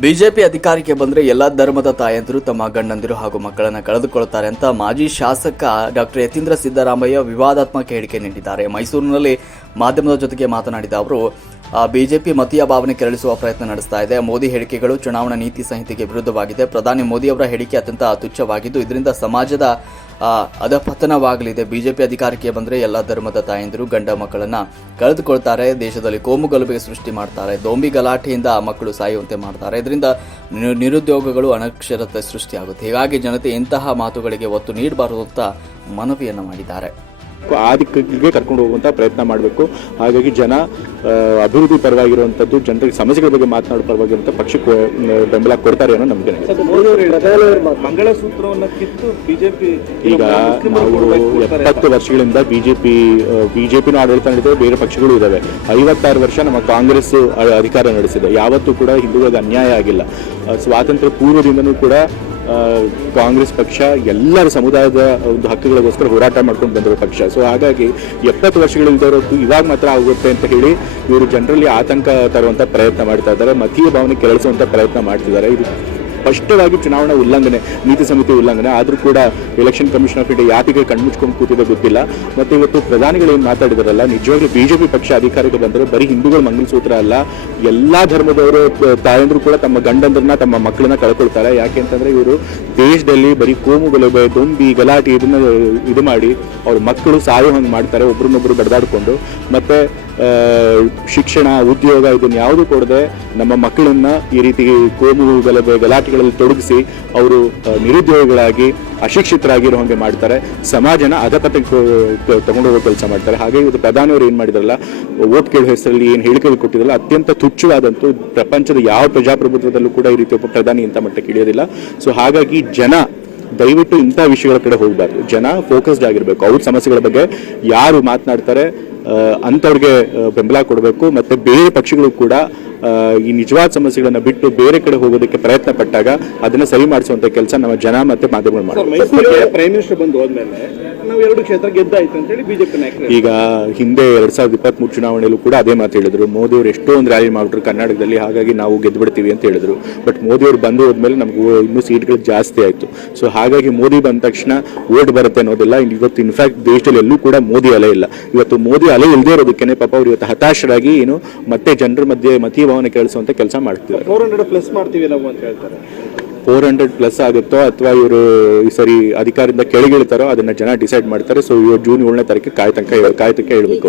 BJP ಅಧಿಕಾರಕ್ಕೆ ಬಂದ್ರೆ ಎಲ್ಲಾ ಧರ್ಮದ ತಾಯಂದಿರು ತಮ್ಮ ಗಂಡಂದಿರು ಹಾಗೂ ಮಕ್ಕಳನ್ನ ಕಳೆದುಕೊಳ್ಳುತ್ತಾರೆ ಅಂತ ಮಾಜಿ ಶಾಸಕ ಡಾಕ್ಟರ್ ಯತೀಂದ್ರ ಸಿದ್ದರಾಮಯ್ಯ ವಿವಾದಾತ್ಮಕ ಹೇಳಿಕೆ ನೀಡಿದ್ದಾರೆ. ಮೈಸೂರಿನಲ್ಲಿ ಮಾಧ್ಯಮದ ಜೊತೆಗೆ ಮಾತನಾಡಿದ ಅವರು ಬಿಜೆಪಿ ಮತೀಯ ಭಾವನೆ ಕೆರಳಿಸುವ ಪ್ರಯತ್ನ ನಡೆಸ್ತಾ ಇದೆ. ಮೋದಿ ಹೇಳಿಕೆಗಳು ಚುನಾವಣಾ ನೀತಿ ಸಂಹಿತೆಗೆ ವಿರುದ್ಧವಾಗಿದೆ. ಪ್ರಧಾನಿ ಮೋದಿ ಅವರ ಹೇಳಿಕೆ ಅತ್ಯಂತ ತುಚ್ಛವಾಗಿದ್ದು, ಇದರಿಂದ ಸಮಾಜದ ಅಧಪತನವಾಗಲಿದೆ ಬಿಜೆಪಿ ಅಧಿಕಾರಕ್ಕೆ ಬಂದರೆ ಎಲ್ಲ ಧರ್ಮದ ತಾಯಂದಿರು, ಗಂಡ ಮಕ್ಕಳನ್ನು ಕಳೆದುಕೊಳ್ತಾರೆ. ದೇಶದಲ್ಲಿ ಕೋಮು ಗಲಭೆಗೆ ಸೃಷ್ಟಿ ಮಾಡ್ತಾರೆ. ದೋಂಬಿ ಗಲಾಟೆಯಿಂದ ಮಕ್ಕಳು ಸಾಯುವಂತೆ ಮಾಡ್ತಾರೆ. ಇದರಿಂದ ನಿರುದ್ಯೋಗಗಳು ಅನಕ್ಷರತೆ ಸೃಷ್ಟಿಯಾಗುತ್ತೆ. ಹೀಗಾಗಿ ಜನತೆ ಇಂತಹ ಮಾತುಗಳಿಗೆ ಒತ್ತು ನೀಡಬಾರದು ಅಂತ ಮನವಿಯನ್ನು ಮಾಡಿದ್ದಾರೆ. ಆ ದಿಕ್ಕಿಗೆ ಕರ್ಕೊಂಡು ಹೋಗುವಂತ ಪ್ರಯತ್ನ ಮಾಡಬೇಕು. ಹಾಗಾಗಿ ಜನ ಅಭಿವೃದ್ಧಿ ಪರವಾಗಿರುವಂಥದ್ದು ಜನರಿಗೆ ಸಮಸ್ಯೆಗಳ ಬಗ್ಗೆ ಮಾತನಾಡೋ ಪರವಾಗಿರುವಂಥ ಪಕ್ಷಕ್ಕೆ ಬೆಂಬಲ ಕೊಡ್ತಾರೆ ಅನ್ನೋ ನಮಗೆ ಮಂಗಳಸೂತ್ರವನ್ನ ಕಿತ್ತು ಬಿಜೆಪಿ ಈಗ ನಾವು ಎಪ್ಪತ್ತು ವರ್ಷಗಳಿಂದ ಬಿಜೆಪಿ ಬಿಜೆಪಿನೂ ಆಡಳಿತ ನಡೆದಿದೆ ಬೇರೆ ಪಕ್ಷಗಳು ಇದಾವೆ. ಐವತ್ತಾರು ವರ್ಷ ನಮ್ಮ ಕಾಂಗ್ರೆಸ್ ಅಧಿಕಾರ ನಡೆಸಿದೆ. ಯಾವತ್ತೂ ಕೂಡ ಹಿಂದೂಗಳಿಗೆ ಅನ್ಯಾಯ ಆಗಿಲ್ಲ. ಸ್ವಾತಂತ್ರ್ಯ ಪೂರ್ವದಿಂದನೂ ಕೂಡ ಕಾಂಗ್ರೆಸ್ ಪಕ್ಷ ಎಲ್ಲರ ಸಮುದಾಯದ ಒಂದು ಹಕ್ಕುಗಳಿಗೋಸ್ಕರ ಹೋರಾಟ ಮಾಡ್ಕೊಂಡು ಬಂದಿರೋ ಪಕ್ಷ. ಸೊ ಹಾಗಾಗಿ ಎಪ್ಪತ್ತು ವರ್ಷಗಳಿಲ್ದವರದ್ದು ಇವಾಗ ಮಾತ್ರ ಆಗುತ್ತೆ ಅಂತ ಹೇಳಿ ಇವರು ಜನರಲ್ಲಿ ಆತಂಕ ತರುವಂಥ ಪ್ರಯತ್ನ ಮಾಡ್ತಾ ಇದ್ದಾರೆ. ಮತೀಯ ಭಾವನೆ ಕೆರಳಿಸುವಂಥ ಪ್ರಯತ್ನ ಮಾಡ್ತಿದ್ದಾರೆ. ಇದು ಸ್ಪಷ್ಟವಾಗಿ ಚುನಾವಣಾ ಉಲ್ಲಂಘನೆ, ನೀತಿ ಸಮಿತಿ ಉಲ್ಲಂಘನೆ, ಆದರೂ ಕೂಡ ಎಲೆಕ್ಷನ್ ಕಮಿಷನ್ ಆಫ್ ಇಂಡಿಯಾ ಯಾತಿಗೆ ಕಣ್ಮುಚ್ಕೊಂಡು ಕೂತಿದೆ ಗೊತ್ತಿಲ್ಲ. ಮತ್ತು ಇವತ್ತು ಪ್ರಧಾನಿಗಳು ಏನು ಮಾತಾಡಿದಾರಲ್ಲ, ನಿಜವಾಗ್ಲೂ ಬಿಜೆಪಿ ಪಕ್ಷ ಅಧಿಕಾರಕ್ಕೆ ಬಂದರೆ ಬರೀ ಹಿಂದೂಗಳು ಮಂಗಲಸೂತ್ರ ಅಲ್ಲ, ಎಲ್ಲ ಧರ್ಮದವರು ತಾಯಂದರು ಕೂಡ ತಮ್ಮ ಗಂಡಂದ್ರನ್ನ, ತಮ್ಮ ಮಕ್ಕಳನ್ನ ಕಳ್ಕೊಳ್ತಾರೆ. ಯಾಕೆ ಅಂತಂದ್ರೆ ಇವರು ದೇಶದಲ್ಲಿ ಬರೀ ಕೋಮುಗಳು ದೊಂಬಿ, ಗಲಾಟೆ ಇದನ್ನ, ಇದು ಮಾಡಿ, ಅವ್ರ ಮಕ್ಕಳು ಸಾಯೋ ಹಂಗೆ ಮಾಡ್ತಾರೆ, ಒಬ್ರನ್ನೊಬ್ರು ಬಡದಾಡ್ಕೊಂಡು ಮತ್ತೆ ಶಿಕ್ಷಣ, ಉದ್ಯೋಗ ಇದನ್ನು ಯಾವುದು ಕೊಡದೆ ನಮ್ಮ ಮಕ್ಕಳನ್ನು ಈ ರೀತಿ ಕೋಮು ಗಲಭೆ ಗಲಾಟೆಗಳಲ್ಲಿ ತೊಡಗಿಸಿ ಅವರು ನಿರುದ್ಯೋಗಿಗಳಾಗಿ ಅಶಿಕ್ಷಿತರಾಗಿರೋ ಹಾಗೆ ಮಾಡ್ತಾರೆ. ಸಮಾಜನ ಅಧಪತಕ್ಕೆ ತಗೊಂಡು ಹೋಗೋ ಕೆಲಸ ಮಾಡ್ತಾರೆ. ಹಾಗೆ ಇವತ್ತು ಪ್ರಧಾನಿಯವರು ಏನು ಮಾಡಿದ್ರಲ್ಲ ಓಟ್ ಕೇಳೋ ಹೆಸರಲ್ಲಿ ಏನು ಹೇಳಿಕೆಗಳು ಕೊಟ್ಟಿದ್ರಲ್ಲ, ಅತ್ಯಂತ ತುಚ್ಛವಾದಂತೂ ಪ್ರಪಂಚದ ಯಾವ ಪ್ರಜಾಪ್ರಭುತ್ವದಲ್ಲೂ ಕೂಡ ಈ ರೀತಿ ಒಬ್ಬ ಪ್ರಧಾನಿ ಇಂಥ ಮಟ್ಟಕ್ಕೆ ಇಳಿಯೋದಿಲ್ಲ. ಸೊ ಹಾಗಾಗಿ ಜನ ದಯವಿಟ್ಟು ಇಂಥ ವಿಷಯಗಳ ಕಡೆ ಹೋಗಬಾರ್ದು. ಜನ ಫೋಕಸ್ಡ್ ಆಗಿರಬೇಕು. ಅವ್ರ ಸಮಸ್ಯೆಗಳ ಬಗ್ಗೆ ಯಾರು ಮಾತನಾಡ್ತಾರೆ ಅಂಥವ್ರಿಗೆ ಬೆಂಬಲ ಕೊಡಬೇಕು ಮತ್ತೆ ಬೇರೆ ಪಕ್ಷಗಳು ಕೂಡ ಈ ನಿಜವಾದ ಸಮಸ್ಯೆಗಳನ್ನು ಬಿಟ್ಟು ಬೇರೆ ಕಡೆ ಹೋಗೋದಕ್ಕೆ ಪ್ರಯತ್ನ ಪಟ್ಟಾಗ ಅದನ್ನ ಸರಿ ಮಾಡಿಸುವಂಥ ಕೆಲಸ ನಮ್ಮ ಜನ ಮತ್ತೆ ಮಾಧ್ಯಮಗಳು ಮಾಡ್ತಾರೆ. ಪ್ರೈಮ್ ಮಿನಿಸ್ಟರ್ ಬಂದು ಹೋದ್ಮೇಲೆ ಎರಡು ಕ್ಷೇತ್ರ ಗೆದ್ದಾಯ್ತು ಅಂತ ಹೇಳಿ ಬಿಜೆಪಿ ನಾಯಕರು ಈಗ ಹಿಂದೆ ಎರಡ್ ಸಾವಿರದ ಇಪ್ಪತ್ತ್ ಮೂರು ಚುನಾವಣೆಯಲ್ಲೂ ಕೂಡ ಅದೇ ಮಾತು ಹೇಳಿದ್ರು. ಮೋದಿ ಅವರು ಎಷ್ಟೊಂದು ರ್ಯಾಲಿ ಮಾಡಿದ್ರು ಕರ್ನಾಟಕದಲ್ಲಿ ಹಾಗಾಗಿ ನಾವು ಗೆದ್ದು ಬಿಡ್ತೀವಿ ಅಂತ ಹೇಳಿದ್ರು. ಬಟ್ ಮೋದಿ ಅವರು ಬಂದು ಹೋದ್ಮೇಲೆ ನಮ್ಗೆ ಇನ್ನೂ ಸೀಟ್ಗಳು ಜಾಸ್ತಿ ಆಯ್ತು. ಸೊ ಹಾಗಾಗಿ ಮೋದಿ ಬಂದ ತಕ್ಷಣ ಓಟ್ ಬರುತ್ತೆ ಅನ್ನೋದಿಲ್ಲ. ಇವತ್ತು ಇನ್ಫ್ಯಾಕ್ಟ್ ದೇಶದಲ್ಲಿ ಎಲ್ಲೂ ಕೂಡ ಮೋದಿ ಅಲೆ ಇಲ್ಲ. ಇವತ್ತು ಮೋದಿ ಅಲೆ ಇಲ್ಲದೆ ಇರೋದಕ್ಕೆ ಪಾಪ ಅವ್ರು ಇವತ್ತು ಹತಾಶರಾಗಿ ಏನು ಮತ್ತೆ ಜನರ ಮಧ್ಯೆ ಮತೀಯ ಭಾವನೆ ಕೇಳಿಸುವಂತ ಕೆಲಸ ಮಾಡ್ತೀವಿ ಫೋರ್ ಹಂಡ್ರೆಡ್ ಪ್ಲಸ್ ಮಾಡ್ತೀವಿ ನಾವು ಅಂತ ಹೇಳ್ತಾರೆ. ಫೋರ್ ಹಂಡ್ರೆಡ್ ಪ್ಲಸ್ ಆಗುತ್ತೋ ಅಥವಾ ಇವರು ಈ ಸರಿ ಅಧಿಕಾರದಿಂದ ಕೆಳಗಿಳ್ತಾರೋ ಅದನ್ನ ಜನ ಡಿಸೈಡ್ ಮಾಡ್ತಾರೆ. ಸೊ ಇವರು ಜೂನ್ ಏಳನೇ ತಾರೀಕು ಕಾಯ್ತಂಕ ಕಾಯ್ತಕ್ಕೆ ಹೇಳ್ಬೇಕು.